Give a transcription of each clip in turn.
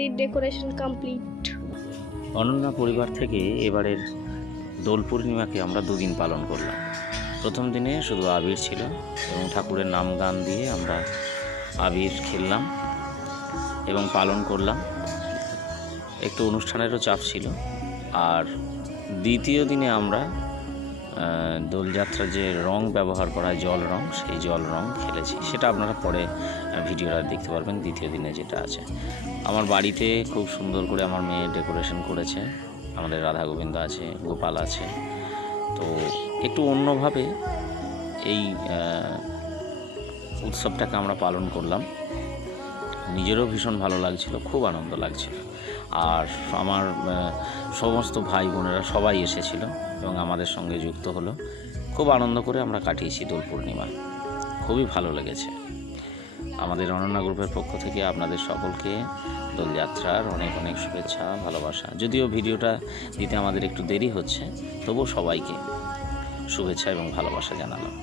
Complete, decoration complete. Ananya পরিবার থেকে এবারের দোল পূর্ণিমাকে আমরা দুদিন পালন করলাম। প্রথম দিনে শুধু আবির ছিল এবং ঠাকুরের নাম গান দিয়ে আমরা আবির খেললাম এবং পালন করলাম। একটু অনুষ্ঠানেরও চাপ ছিল। আর দ্বিতীয় দিনে আমরা দোলযাত্রার যে রং ব্যবহার করা হয়, জল রং, সেই জল রং খেলেছি। সেটা আপনারা পরে ভিডিওটা দেখতে পারবেন। দ্বিতীয় দিনে যেটা আছে, আমার বাড়িতে খুব সুন্দর করে আমার মেয়ে ডেকোরেশন করেছে। আমাদের রাধা গোবিন্দ আছে, গোপাল আছে। তো একটু অন্যভাবে এই উৎসবটাকে আমরা পালন করলাম। নিজেরও ভীষণ ভালো লাগছিল, খুব আনন্দ লাগছিল। আর আমার সমস্ত ভাই বোনেরা সবাই এসেছিল এবং আমাদের সঙ্গে যুক্ত হলো। খুব আনন্দ করে আমরা কাটিয়েছি দোল পূর্ণিমা। খুবই ভালো লেগেছে। আমাদের অনন্যা গ্রুপের পক্ষ থেকে আপনাদের সকলকে দোলযাত্রার অনেক অনেক শুভেচ্ছা, ভালোবাসা। যদিও ভিডিওটা দিতে আমাদের একটু দেরি হচ্ছে, তবুও সবাইকে শুভেচ্ছা এবং ভালোবাসা জানালাম।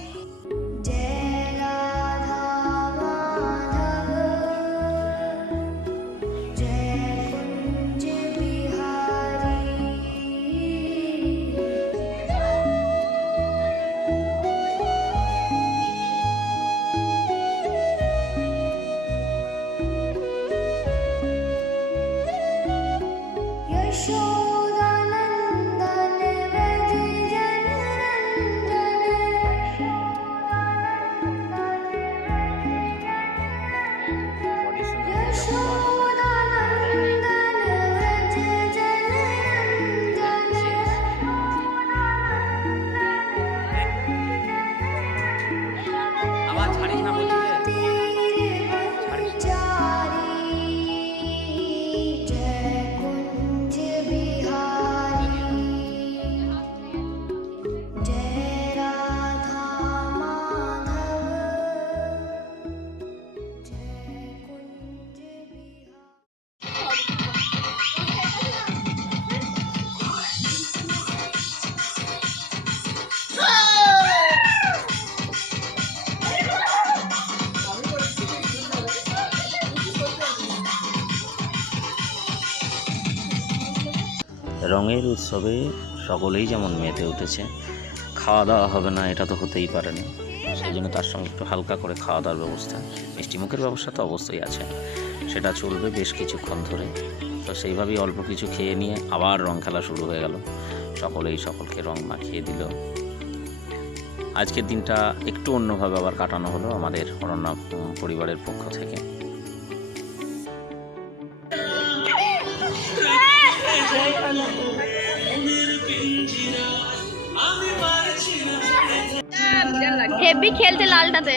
রঙের উৎসবে সকলেই যেমন মেতে উঠেছে, খাওয়া দাওয়া হবে না এটা তো হতেই পারে না। সেই জন্য তার সঙ্গে একটু হালকা করে খাওয়া দাওয়ার ব্যবস্থা, মিষ্টিমুখের ব্যবস্থা তো অবশ্যই আছে। সেটা চলবে বেশ কিছুক্ষণ ধরে। তো সেইভাবেই অল্প কিছু খেয়ে নিয়ে আবার রং খেলা শুরু হয়ে গেল। সকলেই সকলকে রং মাখিয়ে দিল। আজকের দিনটা একটু অন্যভাবে আবার কাটানো হলো আমাদের অনন্যা পরিবারের পক্ষ থেকে। হেভি খেলতে লালটাতে।